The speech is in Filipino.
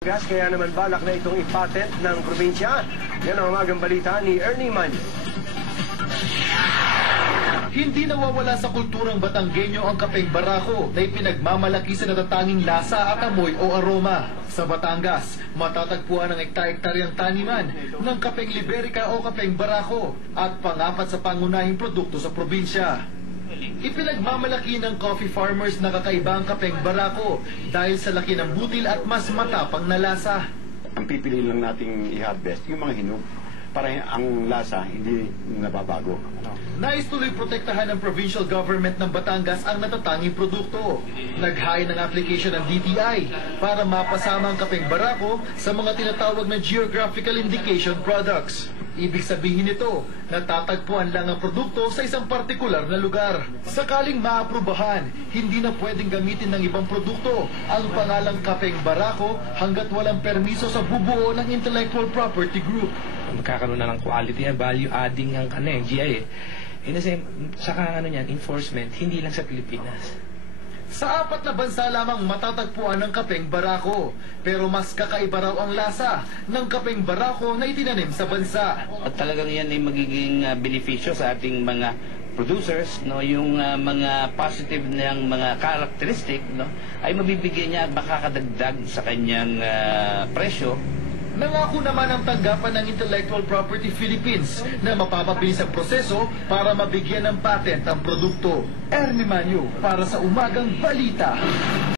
Gas, kaya naman balak na itong ipatent ng probinsya. Yan ang umagang balita ni Ernie Manyo. Hindi nawawala sa kulturang Batanggenyo ang kapeng barako na ipinagmamalaki sa natatanging lasa at amoy o aroma. Sa Batangas, matatagpuan ang ekta-ektaryang taniman ng kapeng Liberica o kapeng barako at pangapat sa pangunahing produkto sa probinsya. Ipinagmamalaki ng coffee farmers na kakaiba ang kapeng barako dahil sa laki ng butil at mas matapang na lasa. Ang pipiliin lang nating i-harvest yung mga hinog para ang lasa hindi nababago. Nais tuloy protektahan ng provincial government ng Batangas ang natatanging produkto. Naghain ng application ng DTI para mapasama ang kapeng barako sa mga tinatawag na geographical indication products. Ibig sabihin nito, natatagpuan lang ang produkto sa isang partikular na lugar. Sakaling maaprubahan, hindi na pwedeng gamitin ng ibang produkto ang pangalang kapeng barako hanggat walang permiso sa bubuo ng intellectual property group. Magkakaroon na ng quality and value adding ang GI eh. Saka enforcement, hindi lang sa Pilipinas. Sa 4 na bansa lamang matatagpuan ng kapeng barako, pero mas kakaiba raw ang lasa ng kapeng barako na itinanim sa bansa. At talagang yan ay magiging benepisyo sa ating mga producers, no, yung mga positive niyang mga characteristic, no, ay mabibigyan niya at makakadagdag sa kanyang presyo. Nangako naman ang tanggapan ng Intellectual Property Philippines na mapapabilis ang proseso para mabigyan ng patent ang produkto. Ernie Manyo para sa Umagang Balita.